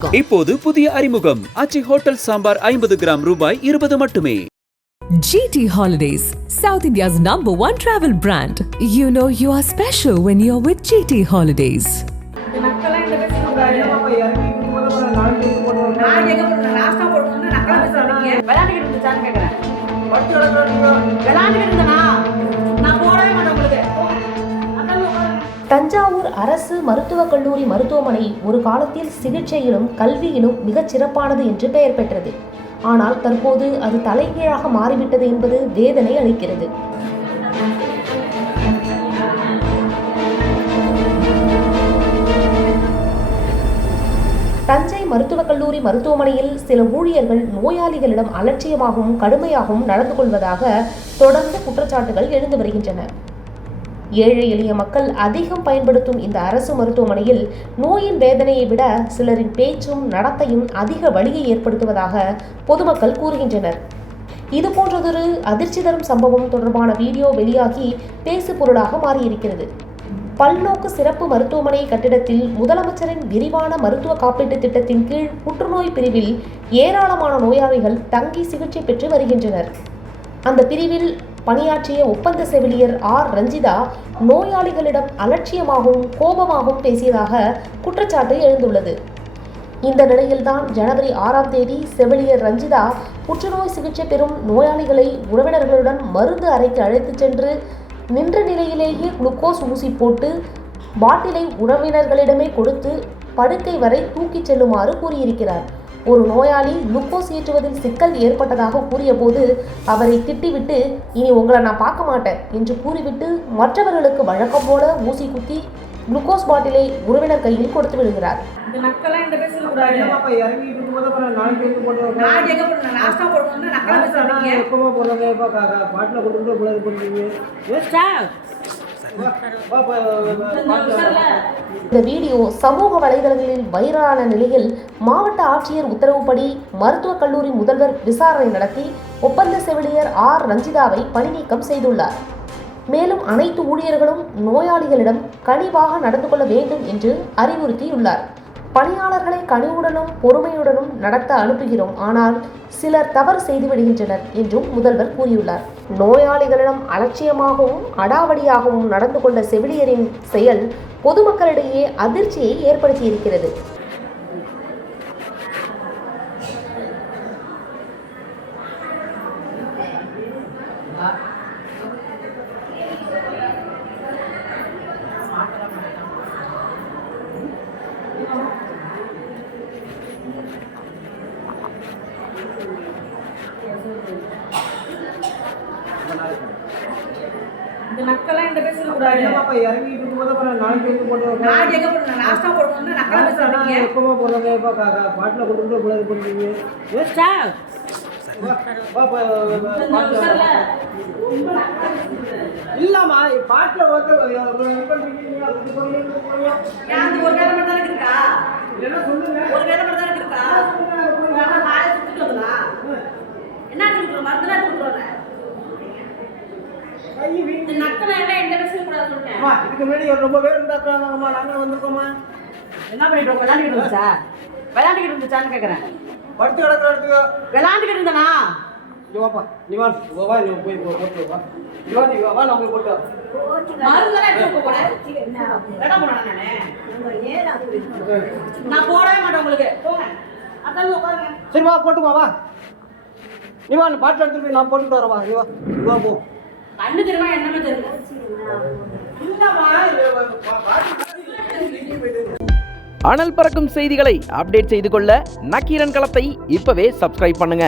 இப்போது புதிய அறிமுகம் அச்சி ஹோட்டல் சாம்பார் ஐம்பது கிராம் ரூபாய் இருபது மட்டுமே GT Holidays, South India's number one travel brand. You know you are special when you're with GT Holidays. நக்கெல்லாம் இந்த தஞ்சாவூர் அரசு மருத்துவக் கல்லூரி மருத்துவமனை ஒரு காலத்தில் சிகிச்சையிலும் கல்வியிலும் மிகச் சிறப்பானது என்று பெயர் பெற்றது. ஆனால் தற்போது அது தலைகீழாக மாறிவிட்டது என்பது வேதனை அளிக்கிறது. தஞ்சை மருத்துவக் கல்லூரி மருத்துவமனையில் சில ஊழியர்கள் நோயாளிகளிடம் அலட்சியமாகவும் கடுமையாகவும் நடந்து கொள்வதாக தொடர்ந்து குற்றச்சாட்டுகள் எழுந்து வருகின்றன. ஏழை எளிய மக்கள் அதிகம் பயன்படுத்தும் இந்த அரசு மருத்துவமனையில் நோயின் வேதனையை விட சிலரின் பேச்சும் நடத்தையும் அதிக வலியை ஏற்படுத்துவதாக பொதுமக்கள் கூறுகின்றனர். இது போன்றதொரு அதிர்ச்சி தரும் சம்பவம் தொடர்பான வீடியோ வெளியாகி பேசு பொருளாக மாறியிருக்கிறது. பல்நோக்கு சிறப்பு மருத்துவமனை கட்டிடத்தில் முதலமைச்சரின் விரிவான மருத்துவ காப்பீட்டுத் திட்டத்தின் கீழ் புற்றுநோய் பிரிவில் ஏராளமான நோயாளிகள் தங்கி சிகிச்சை பெற்று வருகின்றனர். அந்த பிரிவில் பணியாற்றிய ஒப்பந்த செவிலியர் ஆர். ரஞ்சிதா நோயாளிகளிடம் அலட்சியமாகவும் கோபமாகவும் பேசியதாக குற்றச்சாட்டு எழுந்துள்ளது. இந்த நிலையில்தான் ஜனவரி ஆறாம் தேதி செவிலியர் ரஞ்சிதா புற்றுநோய் சிகிச்சை பெறும் நோயாளிகளை உறவினர்களுடன் மருந்து அறைக்கு அழைத்துச் சென்று நின்ற நிலையிலேயே குளுக்கோஸ் ஊசி போட்டு பாட்டிலை உறவினர்களிடமே கொடுத்து படுக்கை வரை தூக்கிச் செல்லுமாறு கூறியிருக்கிறார். ஒரு நோயாளி குளுக்கோஸ் ஏற்றுவதில் சிக்கல் ஏற்பட்டதாக கூறியபோது அவரை திட்டிவிட்டு இனி உங்களை நான் பார்க்க மாட்டேன் என்று கூறிவிட்டு மற்றவர்களுக்கு வழக்கம் போல ஊசி குத்தி குளுக்கோஸ் பாட்டிலை உறவினர் கையில் கொடுத்து விடுகிறார். பாட்டில் கொண்டு இந்த வீடியோ சமூக வலைதளங்களில் வைரலான நிலையில் மாவட்ட ஆட்சியர் உத்தரவுப்படி மருத்துவக் கல்லூரி முதல்வர் விசாரணை நடத்தி ஒப்பந்த செவிலியர் ஆர். ரஞ்சிதாவை பணிநீக்கம் செய்துள்ளார். மேலும் அனைத்து ஊழியர்களும் நோயாளிகளிடம் கனிவாக நடந்து கொள்ள வேண்டும் என்று அறிவுறுத்தியுள்ளார். பணியாளர்களை கனிவுடனும் பொறுமையுடனும் நடத்த அனுப்புகிறோம். ஆனால் சிலர் தவறு செய்து விடுகின்றனர் என்றும் முதல்வர் கூறியுள்ளார். நோயாளிகளிடம் அலட்சியமாகவும் அடாவடியாகவும் நடந்து கொண்ட செவிலியரின் செயல் பொதுமக்களிடையே அதிர்ச்சியை ஏற்படுத்தியிருக்கிறது. இந்த நக்கெல்லாம் இந்த பேசி கூடாது என்னப்பா இறங்கிட்டு இருக்கும்போது அப்புறம் நாளைக்கு வந்து போட்டு நான் எங்க போடுறேன் லாஸ்டா போடுவோம்னா நக்கலா பேசுறீங்க எப்பமா போடுறாங்க. இப்போ பாட்டில் இவ்வளோ இது பண்ணுறீங்க வா பாட்டில் இல்லாமா பாட்டில் இருக்கா? என்ன சொல்லுங்க? ஒரு வேலை இதுக்கு முன்னாடி ரொம்ப பேர் இருந்தாக்காங்கம்மா நாங்கள் வந்திருக்கோம்மா. என்ன பண்ணிட்டு? விளையாண்டுக்கிட்டு இருந்துச்சா? விளையாண்டுக்கிட்டு இருந்துச்சான்னு கேட்குறேன் படுத்து கிடக்குற இடத்துக்கு விளையாண்டுக்கிட்டு இருந்தனா? நீ வாப்பா நீ வா நீ வா நீ போய் போட்டு வா. நீ வா நீ வா நான் போய் போட்டு வா. நானு நான்? போடவே மாட்டேன் உங்களுக்கு. போங்க. அதான் உட்காருங்க. சரி வா போட்டுமா வா. நீ வா நீ பாட்டில் எடுத்துட்டு நான் போட்டுட்டு வரேன் வா. நீ வா நீ வா போ. கண்ணு தெரியுமா என்னமே இல்லம்மா அனல் பறக்கும் செய்திகளை அப்டேட் செய்து கொள்ள நக்கீரன் களத்தை இப்பவே சப்ஸ்கிரைப் பண்ணுங்க.